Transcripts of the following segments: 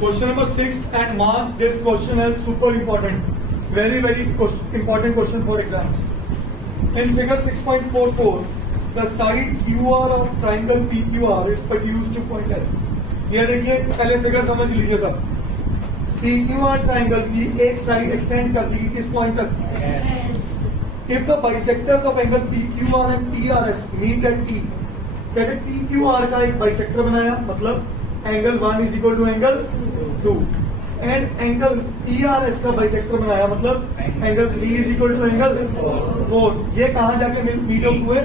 Question number 6 and mark this question as super important. Very important question for exams. In figure 6.44, the side QR of triangle PQR is produced to point S. ये देखिए पहले figure समझ लीजिए सब. PQR triangle की एक side extend कर दी किस पॉइंट तक? If the bisectors of angle PQR and TRS meet at E, कहते PQR का एक बाइसेक्टर बनाया मतलब angle 1 is equal to angle 2 and angle TRS का बाइसेक्टर बनाया मतलब angle 3 is equal to angle 4. ये कहाँ जाके मीट आउट हुए?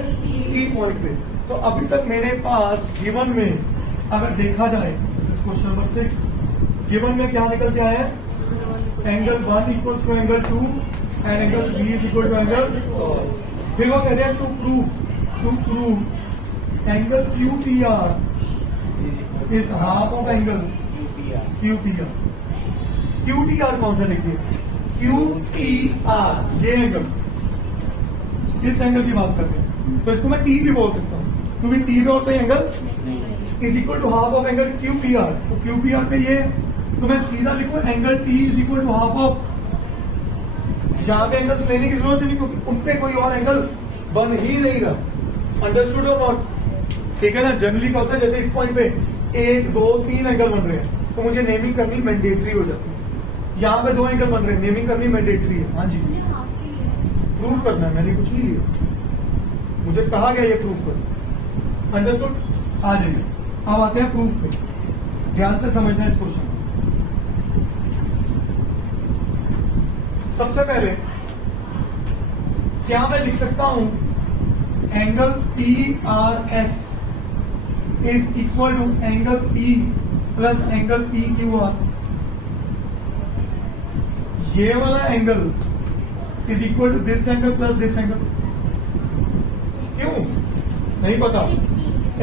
E पॉइंट पे. तो अभी तक मेरे पास गिवन में अगर देखा जाए क्वेश्चन नंबर 6 गिवन में क्या निकल के आया है? Angle 1 equals to angle 2 and angle 3 is equal to angle 4. फिर वो कहते हैं to prove angle QPR is half of angle QPR. QTR कौन सा देखिए? QTR ये एंगल, इस एंगल की बात करते हैं तो इसको मैं T भी बोल सकता हूँ क्योंकि T पे और पे angle is equal to half of angle QPR. तो QPR पे ये तो मैं सीधा लिखूं angle T is equal to half of, जहां पे एंगल्स लेने की जरूरत नहीं क्योंकि उन पे कोई और एंगल बन ही नहीं रहा. अंडरस्टूड और नॉट? ठीक है ना. जनरली क्या होता है जैसे इस पॉइंट पे 1 2 3 एंगल बन रहे हैं तो मुझे नेमिंग करनी मैंडेटरी हो जाती है. यहाँ पे 2 एंगल बन रहे हैं, नेमिंग करनी मैंडेटरी है. हाँ जी, प्रूफ करना है, मैंने कुछ नहीं लिया, मुझे कहा गया ये प्रूफ कर. अंडरस्टूड? आ जाइए. अब आते हैं प्रूफ पे. ध्यान से समझना इस क्वेश्चन. सबसे पहले क्या मैं लिख सकता हूं angle TRS is equal to angle P plus angle PQR. ये वाला angle is equal to this angle plus this angle. क्यों? नहीं पता.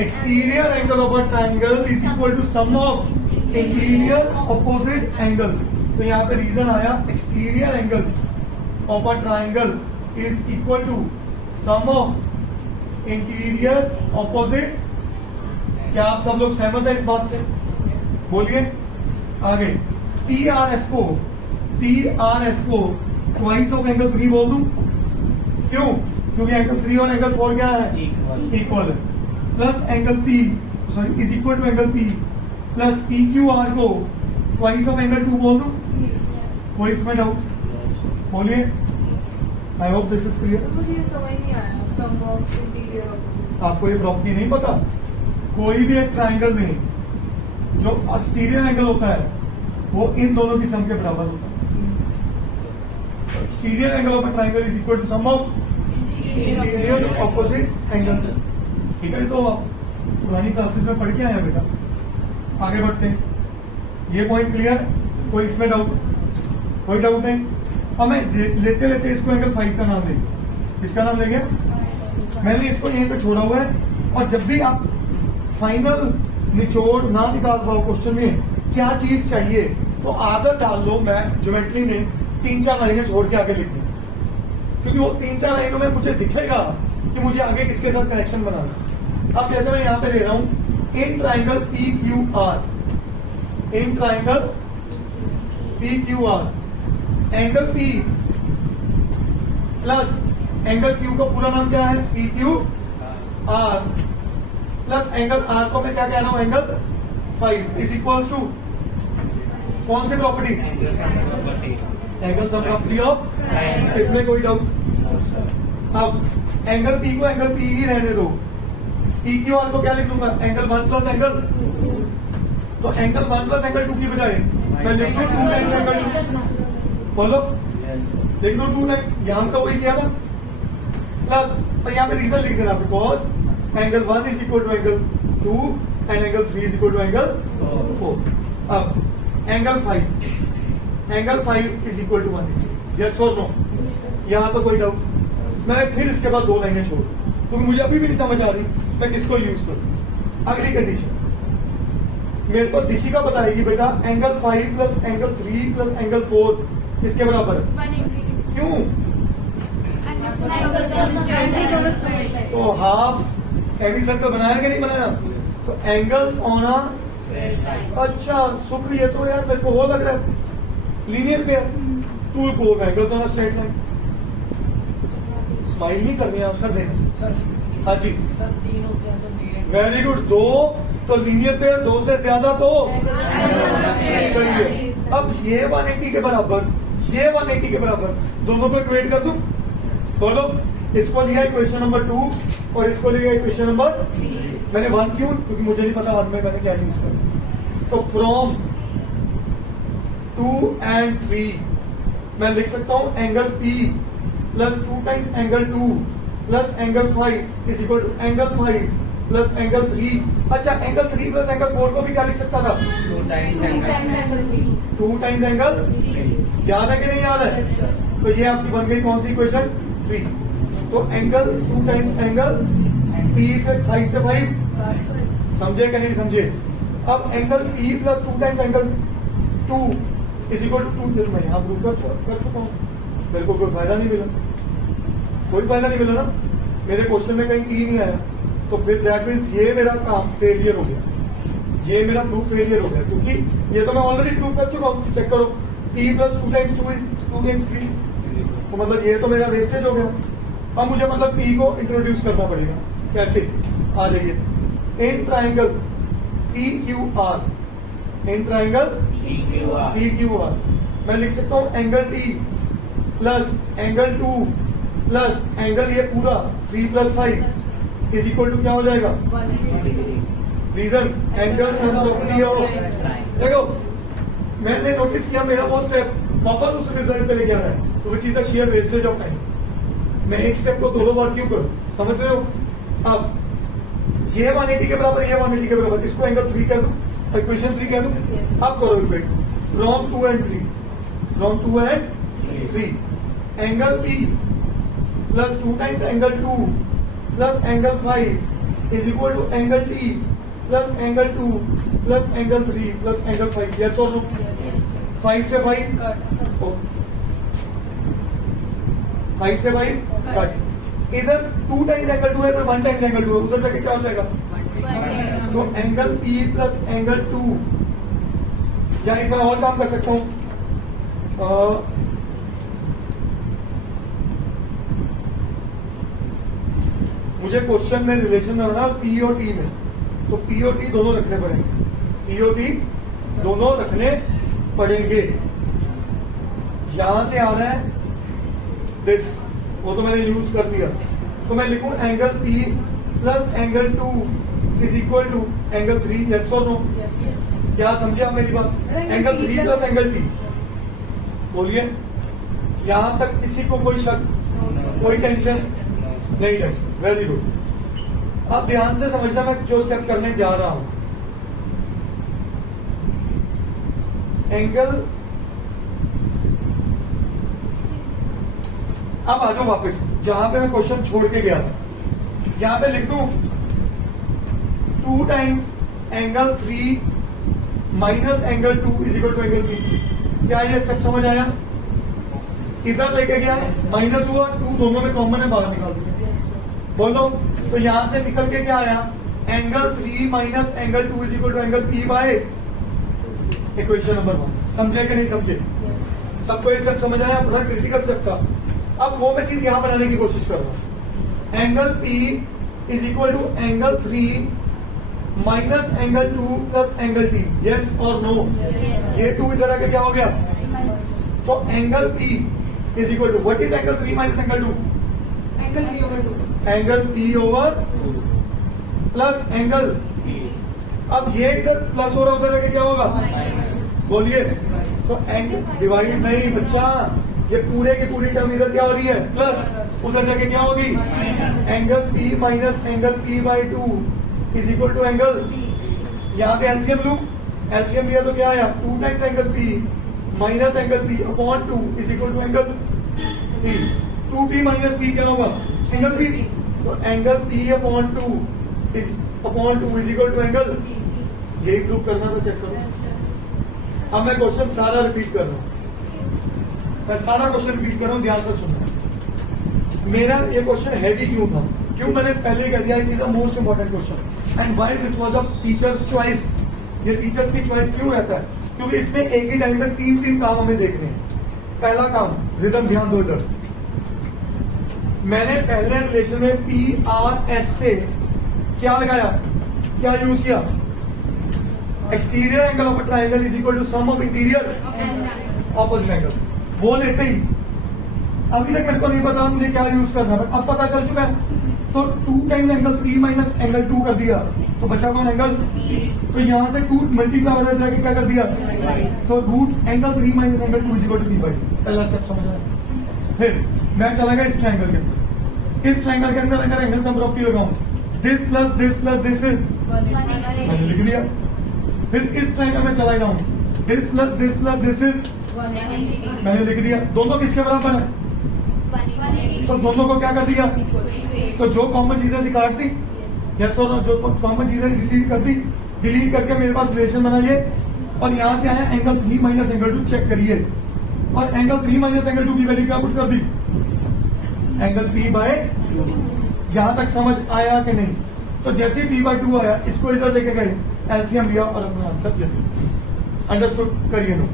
Exterior angle of a triangle is equal to sum of interior opposite angles. तो यहाँ पे reason आया exterior angle of a triangle is equal to sum of interior opposite. क्या आप सब लोग सहमत है इस बात से? बोलिए. आगे TRS को ट्वाइस ऑफ एंगल 3 बोल दूं. क्यों? क्योंकि एंगल 3 और एंगल 4 क्या है? इक्वल है. Plus angle P sorry is equal to angle P plus PQR को ट्वाइस ऑफ एंगल 2 बोल दूं. कोई इसमें डाउट? बोलिए. I hope this is clear. मुझे ये समझ नहीं आया सम ऑफ इंटीरियर. आपको ये प्रॉपर्टी नहीं पता? कोई भी एक ट्राइंगल में जो एक्सटीरियर एंगल होता है वो इन दोनों की सम के बराबर होता है. Exterior angle of a triangle is equal to sum of interior opposite angles. ठीक है. तो आप पुरानी क्लासेस में पढ़ के आए हैं बेटा. आगे बढ़ते हैं. ये पॉइंट क्लियर? कोई इसमें डाउट? कोई डाउट नहीं. हमें लेते लेते इसको एंगल 5 का नाम लेंगे. इसका नाम लेंगे. मैंने इसको यहीं पे छोड़ा हुआ है और जब भी आप फाइनल निचोड़ ना निकाल पाओ क्वेश्चन में क्या चीज चाहिए तो आदत डाल लो मैं ज्योमेट्री में 3-4 लाइनें छोड़ के आगे लिख दूं क्योंकि वो 3-4 लाइनों में मुझे दिखेगा कि मुझे आगे किसके साथ कनेक्शन बनाना. अब जैसे मैं यहां पे ले रहा हूं in triangle PQR, in triangle PQR angle P plus angle Q का पूरा नाम क्या है? PQR प्लस एंगल R को मैं क्या कह रहा हूं? एंगल 5 इज इक्वल टू कौन सी property? Angle sum property of. इसमें कोई डाउट? अब एंगल P को एंगल P ही रहने दो. PQR को क्या लिख लूंगा? Angle 1 plus angle. तो एंगल 1 प्लस एंगल 2 की बजाय मैं लिख दूं 2 टाइम्स एंगल 2. बोलो. लिख दो 2 टाइम्स. यहां तो वही किया था प्लस और यहाँ पे रीजन लिख देना because angle 1 is equal to angle 2 and angle 3 is equal to angle 4. अब angle 5 is equal to 1. Yes और नो? यहां तो कोई डाउट? मैं फिर इसके बाद 2 लाइनें छोड़ क्योंकि मुझे अभी भी नहीं समझ आ रही मैं किसको यूज करूं. अगली कंडीशन मेरे को दिशिका बताएगी बेटा angle 5 plus angle 3 plus angle 4 इसके बराबर है. क्यों? तो हाफ सेमी सर्कल बनाया कि नहीं बनाया? तो एंगल्स ऑन अ अच्छा सुख, ये तो यार मेरे को वो लग रहा है लीनियर पेयर। टू कोण angles on a straight line. Smile नहीं करनी, आंसर देना। सर हाँ जी, सर 3 हो गया तो direct- वेरी गुड। 2 तो लीनियर पेयर, 2 से ज्यादा तो सही है। अब ये 180 के बराबर, ये 180 के बराबर, दोनों को इक्वेट कर दूं। बोलो, इसको लिया इक्वेशन नंबर 2 और इसको लिया इक्वेशन नंबर 3। मैंने 1 क्यों? क्योंकि मुझे नहीं पता 1 में मैंने क्या यूज किया। तो फ्रॉम 2 and 3 मैं लिख सकता हूं angle P plus 2 times angle 2 plus angle 5 is equal to angle 5 plus angle 3। अच्छा, एंगल 3 प्लस एंगल 4 को भी क्या लिख सकता था? 2 times angle 2 टाइम्स एंगल। याद है कि नहीं याद है? तो ये आपकी बन गई कौन सी इक्वेशन? 3। तो एंगल 2 टाइम्स एंगल P से 5 से 5। समझे कि नहीं समझे? अब angle P plus 2 times angle 2 is equal to 2। मैं यहाँ प्रूव कर चुका हूँ, मेरे को कोई फायदा नहीं मिला, कोई फायदा नहीं मिला ना। मेरे क्वेश्चन में कहीं E नहीं आया, तो फिर दैट मीन्स ये मेरा काम फेलियर हो गया, ये मेरा प्रूफ फेलियर हो गया, क्योंकि ये तो मैं ऑलरेडी प्रूव कर चुका हूँ। चेक करो, P plus 2 times 2 is 2 times 3, तो मतलब ये तो मेरा वेस्टेज हो गया। अब मुझे मतलब P को इंट्रोड्यूस करना पड़ेगा। कैसे? आ जाइए। In triangle PQR, in triangle PQR मैं लिख सकता हूँ angle T plus angle 2 plus angle ये पूरा 3 प्लस 5 इज इक्वल टू क्या हो जाएगा? Reason angle property of. देखो, मैंने नोटिस किया मेरा वो स्टेप वापस उस रिजल्ट पे लेके आ रहा है, तो which is a share wastage of time. मैं एक स्टेप को 2 बार क्यों करूं? समझ रहे हो? अब ये 180 के बराबर, ये 180 के बराबर, इसको एंगल 3 कह दूं, इक्वेशन 3 कह दूं। अब करो equate from 2 and 3, from 2 and 3 angle P plus 2 times angle 2 plus angle 5 is equal to angle T plus angle 2 plus angle 3 plus angle 5। Yes और नो? 5 से 5 5 से 5 कट। इधर 2 टाइम्स एंगल 2 है, तो 1 टाइम्स एंगल 2 है, उधर जाके क्या हो जाएगा? तो एंगल P प्लस एंगल 2, या एक मैं और काम कर सकता हूं, मुझे क्वेश्चन में रिलेशन में होना P और T में, तो P और T दोनों रखने पड़ेंगे, P और T दोनों रखने पड़ेंगे। यहां से आ रहा है दिस, वो तो मैंने यूज कर लिया, तो मैं लिखूं angle P plus angle 2 is equal to angle 3। Yes और नो? क्या समझे आप मेरी बात? Angle 3 plus angle T। बोलिए, यहां तक किसी को कोई शक, कोई टेंशन नहीं? Tension, very good. अब ध्यान से समझना मैं जो स्टेप करने जा रहा हूं। एंगल, अब आ जाओ वापस जहां पे मैं क्वेश्चन छोड़ के गया था, यहां पे लिख दूं 2 times angle 3 minus angle 2 is equal to angle 3। क्या ये सब समझ आया? इधर लेके गया, माइनस हुआ, 2 दोनों में कॉमन है, बाहर निकाल दिया। बोलो, तो यहां से निकल के क्या आया? Angle 3 minus angle 2 is equal to angle P by equation number 1। समझे कि नहीं समझे? सबको ये सब समझ आया? बड़ा क्रिटिकल स्टेप था। अब वो मैं चीज यहां बनाने की कोशिश कर रहा हूं। Angle P is equal to angle 3 minus angle 2 plus angle T। Yes और नो? ये 2 इधर आके क्या हो गया? तो angle P is equal to what is angle 3 minus angle 2? Angle P over 2। Angle P over plus angle. अब ये इधर प्लस हो रहा, उधर आके क्या होगा? बोलिए, तो एंगल डिवाइड नहीं बच्चा, ये पूरे की पूरी टर्म इधर क्या हो रही है? प्लस, उधर जाके क्या होगी? Angle P minus angle P by 2 is equal to angle. यहाँ पे एलसीएम लू, एलसीएम लिया तो क्या आया? 2 times angle P minus angle P upon 2 is equal to angle P। 2P minus P क्या होगा? Single P। तो angle P upon 2 is equal to angle. यही प्रूफ करना, तो चेक करो। अब मैं क्वेश्चन सारा रिपीट कर रहा हूं, मैं सारा क्वेश्चन रिपीट कर रहा हूं, ध्यान से सुनना। मेरा ये क्वेश्चन हैवी क्यों था? क्यों मैंने पहले कह दिया it is a most important question, and why this was a teachers choice ये टीचर्स की चॉइस क्यों रहता है? क्योंकि इसमें एक ही टाइम में तीन काम हमें देखने हैं। पहला काम, रिदम, ध्यान दो इधर। मैंने पहले रिलेशन में PRS से क्या लगाया, क्या यूज किया? Exterior angle of a triangle is equal to sum of interior opposite angle. वो लेते ही अभी तक मेरे को नहीं पता मुझे क्या यूज करना है, अब पता चल चुका है। तो 2 टाइम्स एंगल 3 माइनस एंगल 2 कर दिया, तो बचा कौन एंगल? तो यहाँ से 2 मल्टीप्लाई हो जाके क्या कर दिया? तो रूट angle 3 minus angle 2 is equal to p/2। पहला स्टेप समझ आया। फिर मैं चला गया इस ट्राइंगल के अंदर। इस ट्राइंगल के अंदर अगर एंगल सम ऑफ p लगाऊं, दिस प्लस दिस इज, मैंने लिख दिया। फिर इस ट्राइंगल में चला जाऊं, दिस प्लस दिस इज, मैंने लिख दिया। दोनों किसके बराबर है? तो दोनों को क्या कर दिया? तो जो कॉमन चीजें से काट दी, यस और नो, जो कॉमन चीजें डिलीट कर दी। डिलीट करके मेरे पास रिलेशन बना ये, और यहां से आया एंगल 3 माइनस एंगल 2, चेक करिए। और एंगल 3 माइनस एंगल 2 की वैल्यू क्या पुट कर दी? Angle p/2। यहां तक समझ आया कि नहीं? तो जैसे p/2 आया, इसको इधर लेके गए, एलसीएम लिया और अपना आंसर चलिए। अंडरस्टूड करिए नो।